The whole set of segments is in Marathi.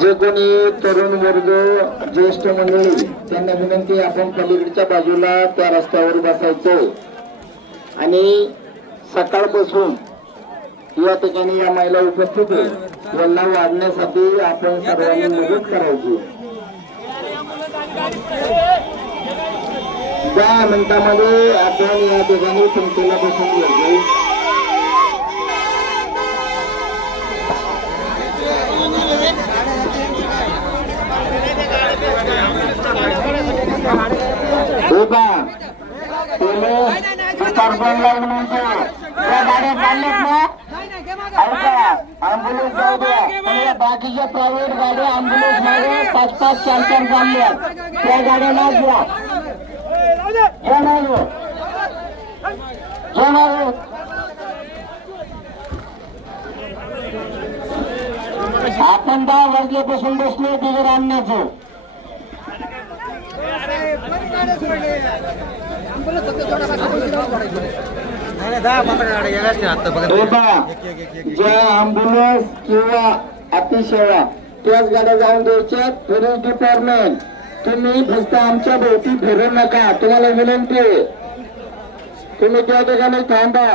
जे कोणी तरुण वर्ग ज्येष्ठ मंडळी त्यांना विनंती आपण पलीकडच्या बाजूला त्या रस्त्यावर बसायचं. आणि सकाळपासून या ठिकाणी या महिला उपस्थित यांना वाढण्यासाठी आपण सर्वांनी मदत करायची. दहा मिनिटामध्ये आपण या ठिकाणी संख्येला बसून घ्यायचे हे पहा, तुम्ही दुपारपर्यंत लावून म्हणतो, त्या गाड्या काढल्यात ना ऐका अँब्युलन्स जाऊ द्या पण या बाकीच्या प्रायव्हेट गाड्या अँब्युलन्समध्ये पाच पाच चार चार चालल्या त्या गाड्या ना घ्या आपण दहा वाजल्यापासून बसलो तिघर आणण्याचं ज्या अँब्युलन्स किंवा अतिसेवा त्याच गाड्या जाऊन द्यायच्या पोलीस डिपार्टमेंट तुम्ही फक्त आमच्या भोवती फिरू नका. तुम्हाला विनंती आहे. तुम्ही त्या ठिकाणी थांबा.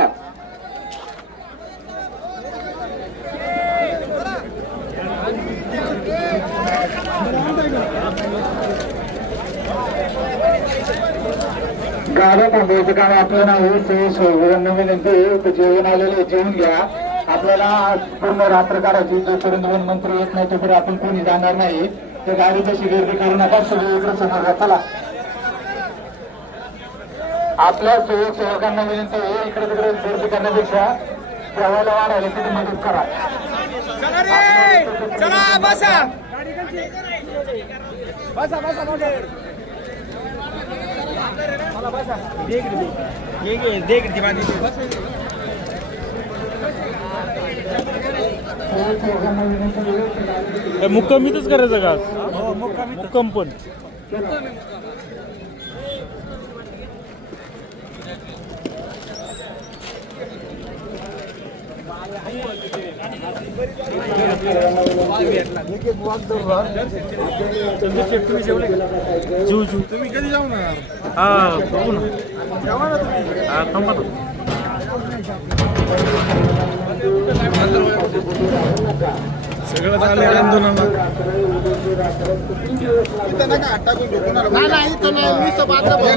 गाड्या थांबवायचं काम आपलं नाही सोयी सोयीवरांना विनंती आहे, तर जेवण आलेले जेवून घ्या. आपल्याला आज पूर्ण रात्र काढायची जोपर्यंत वन मंत्री येत नाही तोपर्यंत आपण कोणी जाणार नाही. तर गाडी तशी गर्दी करू नका सगळे इकडे समोर घ्या. चला. आपल्या सेवक सेवकांना विनंती आहे इकडे तिकडे गर्दी करण्यापेक्षा जेवायला वाढायला तिथे मदत करा. चला बसा बसा बसा. मुक्कामीतच करायचं का आज? मुक्काम पण जीव जीव तुम्ही कधी जाऊ ना हा बघू ना जेवा ना तुम्ही. हा थांबा ना सगळं झालं आंदोलनाला नका टाकून नाही नाही नाही नुसतं पात्र नाही.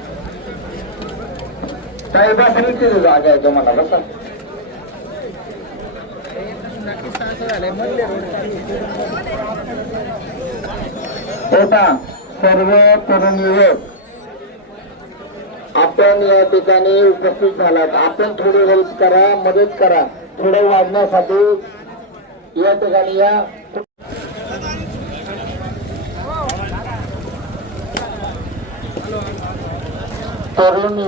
बसा तिथे जागा आहे तुम्हाला कसा होता सर्व तरुण युवक आपण या ठिकाणी उपस्थित झालात. आपण थोडी हेल्प करा मदत करा. थोडं वाढण्यासाठी या ठिकाणी या. तरुण